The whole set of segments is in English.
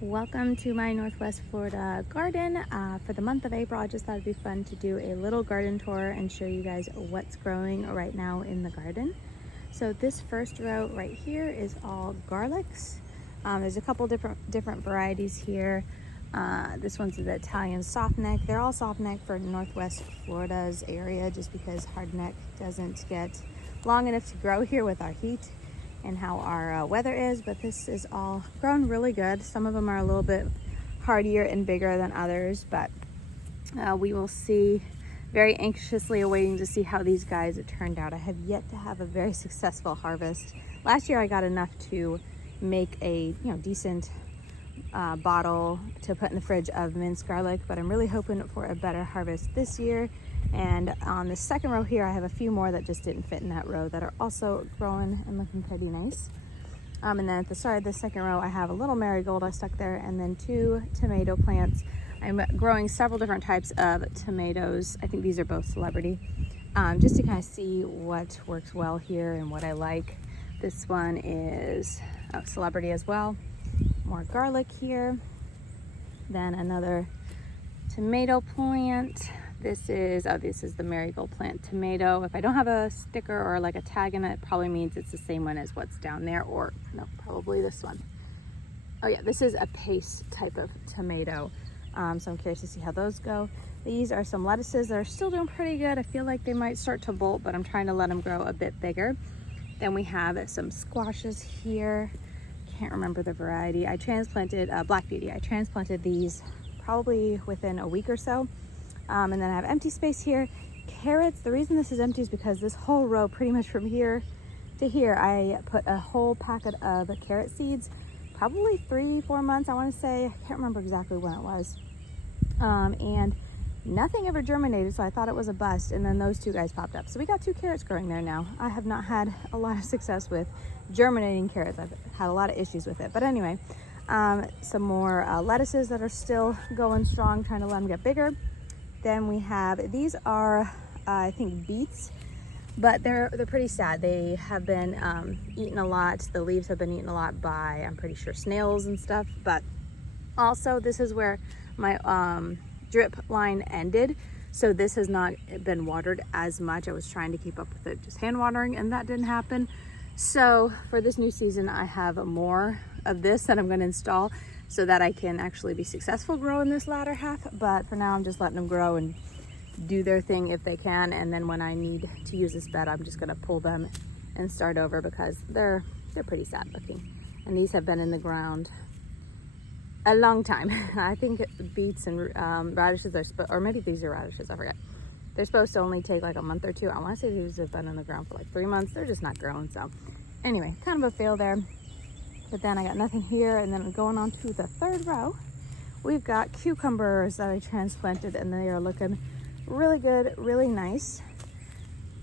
Welcome to my Northwest Florida garden. For the month of April, I just thought it'd be fun to do a little garden tour and show you guys what's growing right now in the garden. So this first row right here is all garlics. There's a couple different varieties here. This one's the Italian softneck. They're all softneck for Northwest Florida's area just because hardneck doesn't get long enough to grow here with our heat and how our weather is, but this is all grown really good. Some of them are a little bit hardier and bigger than others, but we will see. Very anxiously awaiting to see how these guys turned out. I have yet to have a very successful harvest. Last year I got enough to make a decent bottle to put in the fridge of minced garlic, but I'm really hoping for a better harvest this year. And on the second row here, I have a few more that just didn't fit in that row that are also growing and looking pretty nice. And then at the start of the second row, I have a little marigold I stuck there, and then 2 tomato plants. I'm growing several different types of tomatoes. I think these are both celebrity, just to kind of see what works well here and what I like. This one is celebrity as well. More garlic here. Then another tomato plant. This is the marigold plant tomato. If I don't have a sticker or like a tag in it, it probably means it's the same one as what's down there, or no, probably this one. Oh yeah, this is a paste type of tomato. So I'm curious to see how those go. These are some lettuces that are still doing pretty good. I feel like they might start to bolt, but I'm trying to let them grow a bit bigger. Then we have some squashes here. Can't remember the variety. I transplanted Black Beauty. I transplanted these probably within a week or so. And then I have empty space here. Carrots, the reason this is empty is because this whole row, pretty much from here to here, I put a whole packet of carrot seeds, probably 3-4 months, I want to say. I can't remember exactly when it was. And nothing ever germinated, so I thought it was a bust, and then those 2 guys popped up. So we got 2 carrots growing there now. I have not had a lot of success with germinating carrots. I've had a lot of issues with it. But anyway, some more lettuces that are still going strong, trying to let them get bigger. Then we have, these are, I think, beets, but they're pretty sad. They have been eaten a lot. The leaves have been eaten a lot by, I'm pretty sure, snails and stuff. But also, this is where my drip line ended. So this has not been watered as much. I was trying to keep up with it, just hand watering, and that didn't happen. So for this new season, I have more of this that I'm going to install so that I can actually be successful growing this latter half. But for now, I'm just letting them grow and do their thing if they can. And then when I need to use this bed, I'm just going to pull them and start over because they're pretty sad looking. And these have been in the ground a long time. I think beets and radishes are, or maybe these are radishes, I forget. They're supposed to only take like a month or 2. I want to say these have been in the ground for like 3 months. They're just not growing. So anyway, kind of a fail there. But then I got nothing here, and then going on to the third row, we've got cucumbers that I transplanted, and they are looking really good, really nice.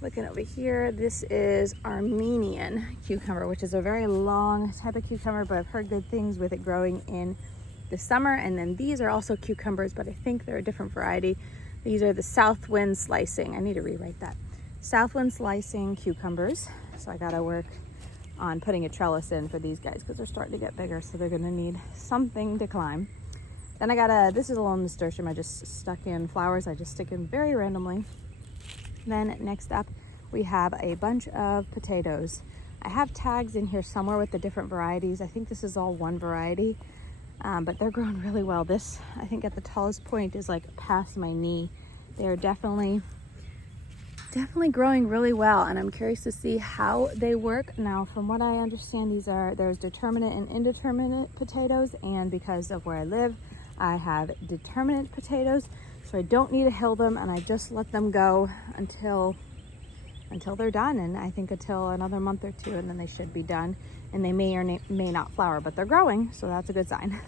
Looking over here, this is Armenian cucumber, which is a very long type of cucumber, but I've heard good things with it growing in the summer. And then these are also cucumbers, but I think they're a different variety. These are the Southwind slicing. I need to rewrite that. Southwind slicing cucumbers. So I gotta work on putting a trellis in for these guys because they're starting to get bigger, so they're going to need something to climb. Then I got this is a little nasturtium I just stuck in flowers. I just stick in very randomly. Then next up, we have a bunch of potatoes. I have tags in here somewhere with the different varieties. I think this is all one variety, but they're growing really well. This, I think at the tallest point, is like past my knee. They're definitely growing really well, and I'm curious to see how they work. Now, from what I understand, there's determinate and indeterminate potatoes, and because of where I live, I have determinate potatoes, so I don't need to hill them, and I just let them go until they're done, and I think until another month or 2, and then they should be done, and they may or may not flower, but they're growing, so that's a good sign.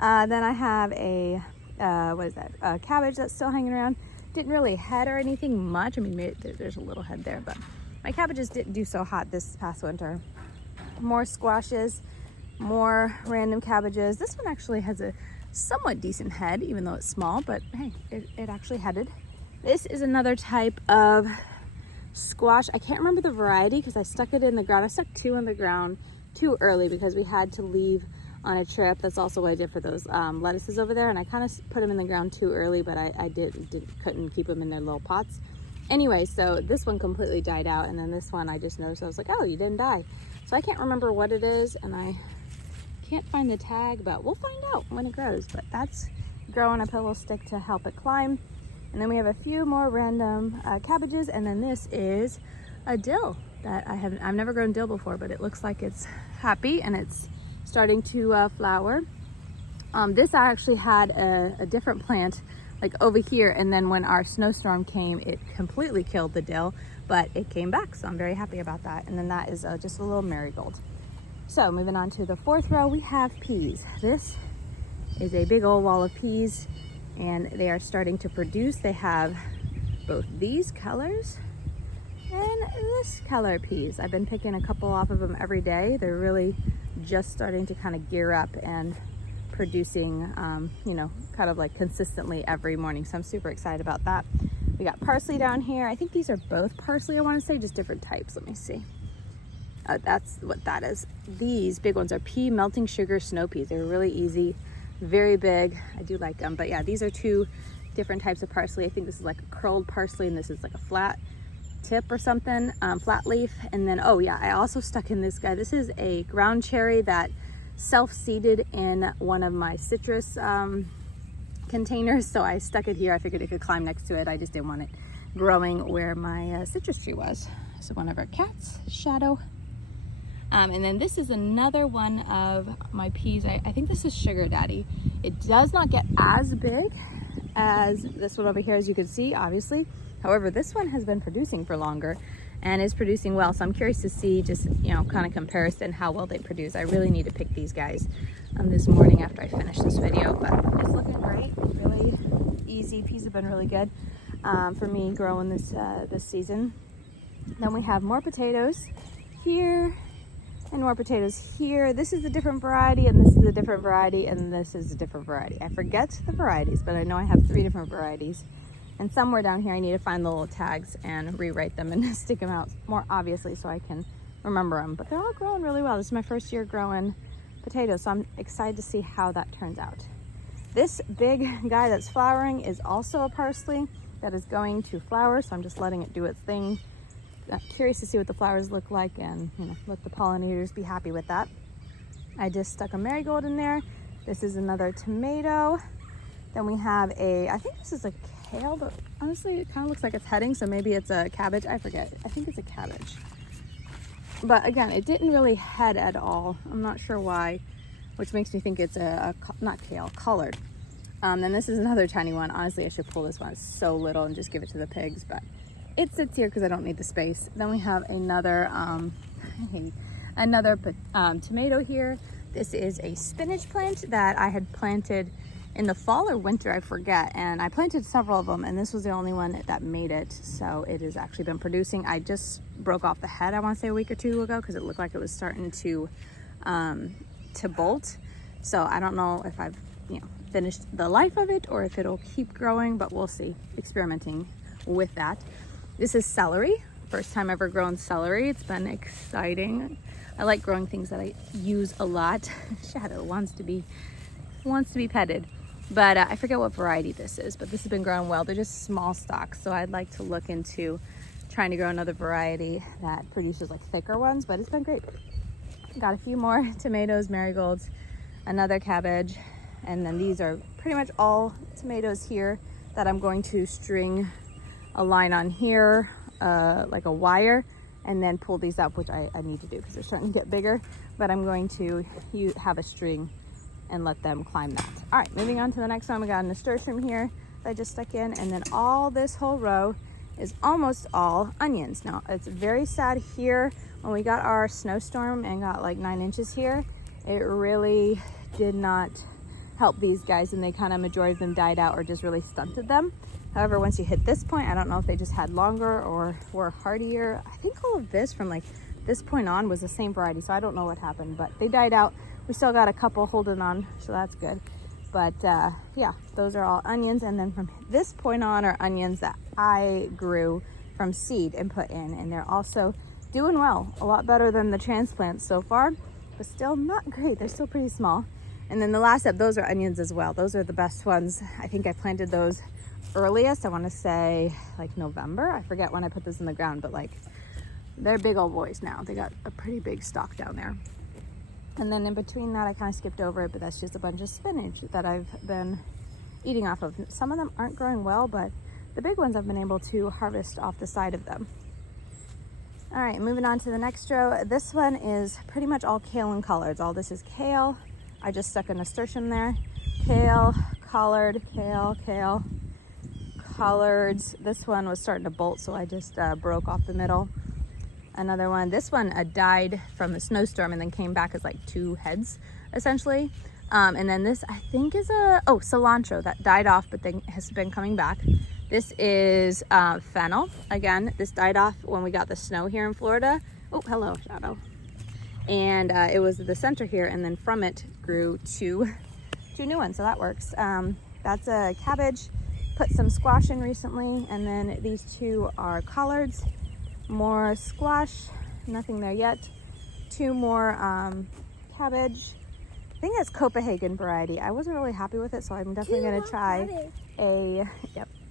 Then I have a cabbage that's still hanging around. Didn't really head or anything much. I mean, maybe there's a little head there, but my cabbages didn't do so hot this past winter. More squashes, more random cabbages. This one actually has a somewhat decent head, even though it's small, but hey, it actually headed. This is another type of squash. I can't remember the variety because I stuck it in the ground. I stuck 2 in the ground too early because we had to leave on a trip. That's also what I did for those lettuces over there, and I kind of put them in the ground too early, but I couldn't keep them in their little pots. Anyway, so this one completely died out, and then this one I just noticed, I was like, oh, you didn't die. So I can't remember what it is, and I can't find the tag, but we'll find out when it grows. But that's growing. I put a little stick to help it climb. And then we have a few more random cabbages, and then this is a dill that I've never grown dill before, but it looks like it's happy and it's starting to flower. This I actually had a different plant like over here, and then when our snowstorm came, it completely killed the dill, but it came back, so I'm very happy about that. And then that is just a little marigold. So moving on to the fourth row, we have peas. This is a big old wall of peas, and they are starting to produce. They have both these colors and this color peas. I've been picking a couple off of them every day. They're really just starting to kind of gear up and producing, you know, kind of like consistently every morning. So I'm super excited about that. We got parsley down here. I think these are both parsley, I want to say, just different types. Let me see. That's what that is. These big ones are pea melting sugar snow peas. They're really easy, very big. I do like them. But yeah, these are two different types of parsley. I think this is like a curled parsley, and this is like a flat tip or something, flat leaf. And then, oh yeah, I also stuck in this guy. This is a ground cherry that self-seeded in one of my citrus containers. So I stuck it here. I figured it could climb next to it. I just didn't want it growing where my citrus tree was. So one of our cats, Shadow. And then this is another one of my peas. I think this is Sugar Daddy. It does not get as big as this one over here, as you can see, obviously. However, this one has been producing for longer and is producing well. So I'm curious to see just, you know, kind of comparison, how well they produce. I really need to pick these guys this morning after I finish this video, but it's looking great, really easy. Peas have been really good for me growing this season. Then we have more potatoes here and more potatoes here. This is a different variety, and this is a different variety, and this is a different variety. I forget the varieties, but I know I have 3 different varieties. And somewhere down here I need to find the little tags and rewrite them and stick them out more obviously so I can remember them. But they're all growing really well. This is my first year growing potatoes, so I'm excited to see how that turns out. This big guy that's flowering is also a parsley that is going to flower, so I'm just letting it do its thing. I'm curious to see what the flowers look like, and, you know, let the pollinators be happy with that. I just stuck a marigold in there. This is another tomato. Then we have I think this is a kale, but honestly it kind of looks like it's heading, so maybe it's a cabbage. I forget. I think it's a cabbage. But again, it didn't really head at all. I'm not sure why, which makes me think it's not kale, collard. Then this is another tiny one. Honestly, I should pull this one. It's so little and just give it to the pigs, but it sits here because I don't need the space. Then we have another tomato here. This is a spinach plant that I had planted in the fall or winter, I forget, and I planted several of them, and this was the only one that made it, so it has actually been producing. I just broke off the head, I want to say a week or 2 ago, because it looked like it was starting to bolt. So I don't know if I've, you know, finished the life of it or if it'll keep growing, but we'll see. Experimenting with that. This is celery. First time ever grown celery. It's been exciting. I like growing things that I use a lot. Shadow wants to be petted. But I forget what variety this is, but this has been growing well. They're just small stalks, so I'd like to look into trying to grow another variety that produces like thicker ones, but it's been great. Got a few more tomatoes, marigolds, another cabbage, and then these are pretty much all tomatoes here that I'm going to string a line on here, like a wire, and then pull these up, which I need to do because they're starting to get bigger, but I'm going to have a string and let them climb that. All right, moving on to the next one. We got a nasturtium here that I just stuck in, and then all this whole row is almost all onions. Now, it's very sad here. When we got our snowstorm and got like 9 inches here, it really did not help these guys, and they kind of, majority of them died out or just really stunted them. However, once you hit this point, I don't know if they just had longer or were hardier. I think all of this from like this point on was the same variety, so I don't know what happened, but they died out. We still got a couple holding on, so that's good. But yeah, those are all onions, and then from this point on are onions that I grew from seed and put in, and they're also doing well, a lot better than the transplants so far. but still not great. They're still pretty small. And then the last step, those are onions as well. Those are the best ones. I think I planted those earliest. I want to say like November. I forget when I put this in the ground, but like they're big old boys now. They got a pretty big stalk down there. And then in between that, I kind of skipped over it, but that's just a bunch of spinach that I've been eating off of. Some of them aren't growing well, but the big ones I've been able to harvest off the side of them. All right, moving on to the next row. This one is pretty much all kale and collards. All this is kale. I just stuck a nasturtium there. Kale, collard, kale, kale, collards. This one was starting to bolt, so I just broke off the middle. Another one. This one died from a snowstorm and then came back as like 2 heads, essentially. And then this, I think, is cilantro that died off, but then has been coming back. This is fennel. Again, this died off when we got the snow here in Florida. Oh, hello, Shadow. And it was the center here, and then from it grew two new ones, so that works. That's a cabbage. Put some squash in recently, and then these 2 are collards. More squash, nothing there yet. 2 more cabbage. I think it's Copenhagen variety. I wasn't really happy with it, so I'm definitely going to try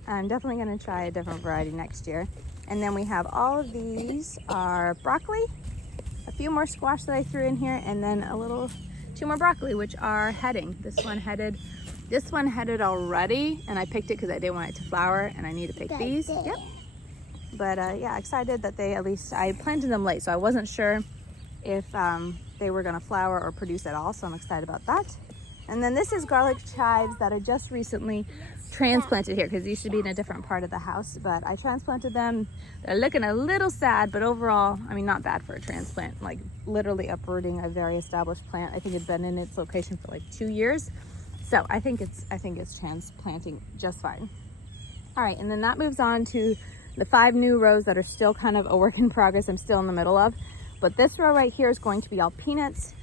I'm definitely going to try a different variety next year. And then we have all of these are broccoli, a few more squash that I threw in here, and then 2 more broccoli, which are heading. This one headed already, and I picked it because I didn't want it to flower, and I need to pick these. Yep. But yeah, excited that they, at least I planted them late, so I wasn't sure if they were going to flower or produce at all, so I'm excited about that. And then this is garlic chives that I just recently transplanted here, because they used to be in a different part of the house, but I transplanted them. They're looking a little sad, but overall, I mean, not bad for a transplant. Like literally uprooting a very established plant. I think it's been in its location for like 2 years, so I think it's transplanting just fine. All right, and then that moves on to the 5 new rows that are still kind of a work in progress. I'm still in the middle of, but this row right here is going to be all peanuts.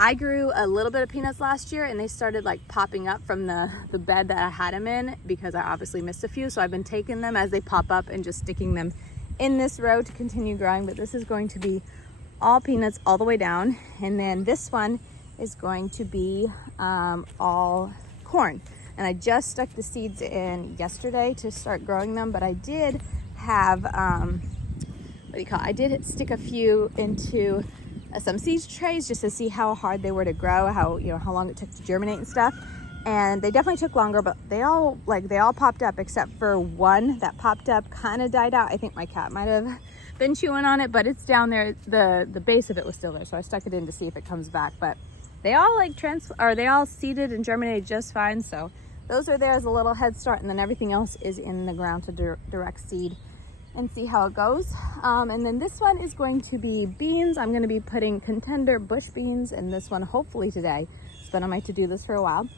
I grew a little bit of peanuts last year, and they started like popping up from the bed that I had them in, because I obviously missed a few. So I've been taking them as they pop up and just sticking them in this row to continue growing. But this is going to be all peanuts all the way down. And then this one is going to be all corn. And I just stuck the seeds in yesterday to start growing them, but I did have, I did stick a few into some seed trays just to see how hard they were to grow, how long it took to germinate and stuff. And they definitely took longer, but they all popped up except for one that popped up, kind of died out. I think my cat might have been chewing on it, but it's down there. The base of it was still there, so I stuck it in to see if it comes back. But they all they all seeded and germinated just fine. So those are there as a little head start, and then everything else is in the ground to direct seed and see how it goes. And then this one is going to be beans. I'm going to be putting contender bush beans in this one hopefully today. It's been on my to-do list for a while.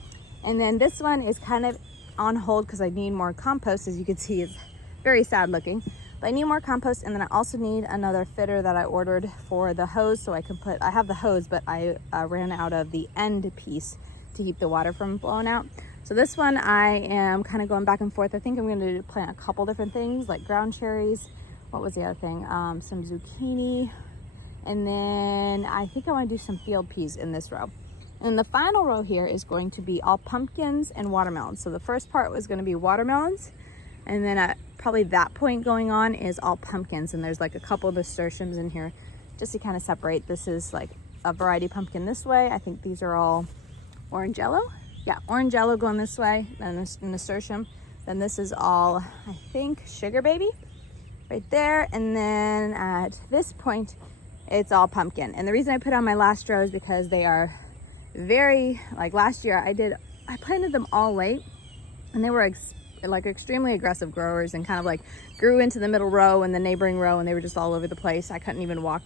And then this one is kind of on hold because I need more compost. As you can see, it's very sad looking, but I need more compost. And then I also need another fitter that I ordered for the hose, so I can I have the hose, but I ran out of the end piece to keep the water from blowing out. So this one I am kind of going back and forth. I think I'm going to plant a couple different things like ground cherries. What was the other thing? Some zucchini. And then I think I want to do some field peas in this row. And the final row here is going to be all pumpkins and watermelons. So the first part was going to be watermelons. And then at probably that point going on is all pumpkins. And there's like a couple of nasturtiums in here just to kind of separate. This is like a variety pumpkin this way. I think these are all orange yellow. Yeah, orange yellow going this way, then nasturtium. Then this is all, I think, sugar baby right there. And then at this point, it's all pumpkin. And the reason I put on my last row is because they are very, like last year I planted them all late, and they were extremely aggressive growers and kind of like grew into the middle row and the neighboring row, and they were just all over the place. I couldn't even walk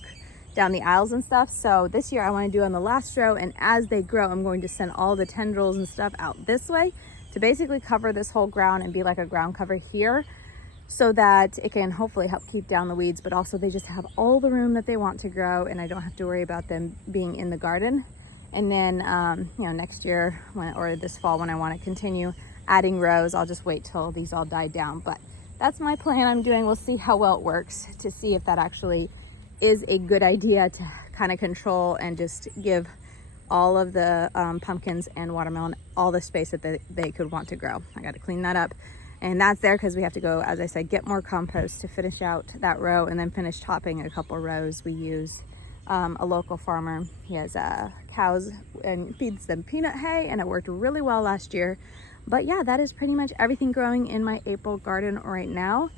down the aisles and stuff. So this year I want to do on the last row, and as they grow I'm going to send all the tendrils and stuff out this way to basically cover this whole ground and be like a ground cover here, so that it can hopefully help keep down the weeds, but also they just have all the room that they want to grow, and I don't have to worry about them being in the garden. And then next year or this fall when I want to continue adding rows, I'll just wait till these all die down. But that's my plan I'm doing. We'll see how well it works to see if that actually is a good idea to kind of control and just give all of the pumpkins and watermelon all the space that they could want to grow. I got to clean that up, and that's there because we have to go, as I said, get more compost to finish out that row and then finish topping a couple rows. We use a local farmer. He has cows and feeds them peanut hay, and it worked really well last year. But yeah, that is pretty much everything growing in my April garden right now.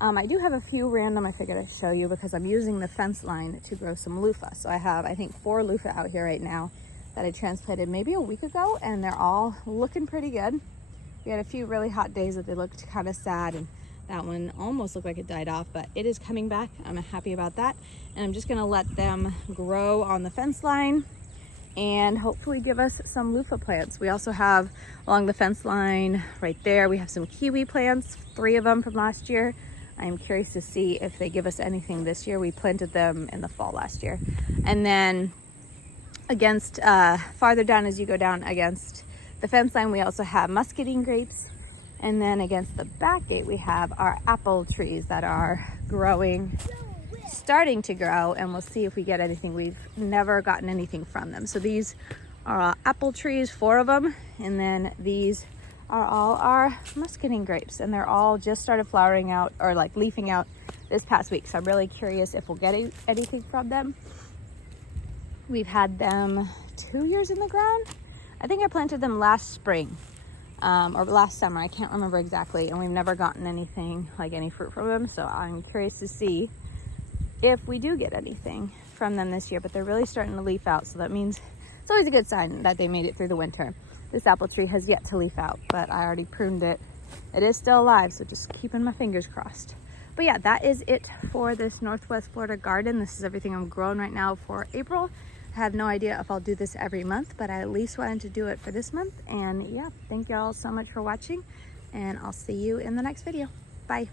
I do have a few random I figured I'd show you because I'm using the fence line to grow some loofah. So I have, I think, 4 loofah out here right now that I transplanted maybe a week ago, and they're all looking pretty good. We had a few really hot days that they looked kind of sad, and that one almost looked like it died off, but it is coming back. I'm happy about that. And I'm just gonna let them grow on the fence line and hopefully give us some loofah plants. We also have along the fence line right there, we have some kiwi plants, 3 of them from last year. I'm curious to see if they give us anything this year. We planted them in the fall last year. And then against, farther down as you go down against the fence line, we also have muscadine grapes. And then against the back gate, we have our apple trees that are growing, starting to grow, and we'll see if we get anything. We've never gotten anything from them. So these are apple trees, 4 of them. And then these are all our muscadine grapes, and they're all just started flowering out or like leafing out this past week. So I'm really curious if we'll get anything from them. We've had them 2 years in the ground. I think I planted them last spring or last summer. I can't remember exactly, and we've never gotten anything, like any fruit from them. So I'm curious to see if we do get anything from them this year, but they're really starting to leaf out. So that means it's always a good sign that they made it through the winter. This apple tree has yet to leaf out, but I already pruned it. It is still alive, so just keeping my fingers crossed. But yeah, that is it for this Northwest Florida garden. This is everything I'm growing right now for April. I have no idea if I'll do this every month, but I at least wanted to do it for this month. And yeah, thank y'all so much for watching, and I'll see you in the next video. Bye.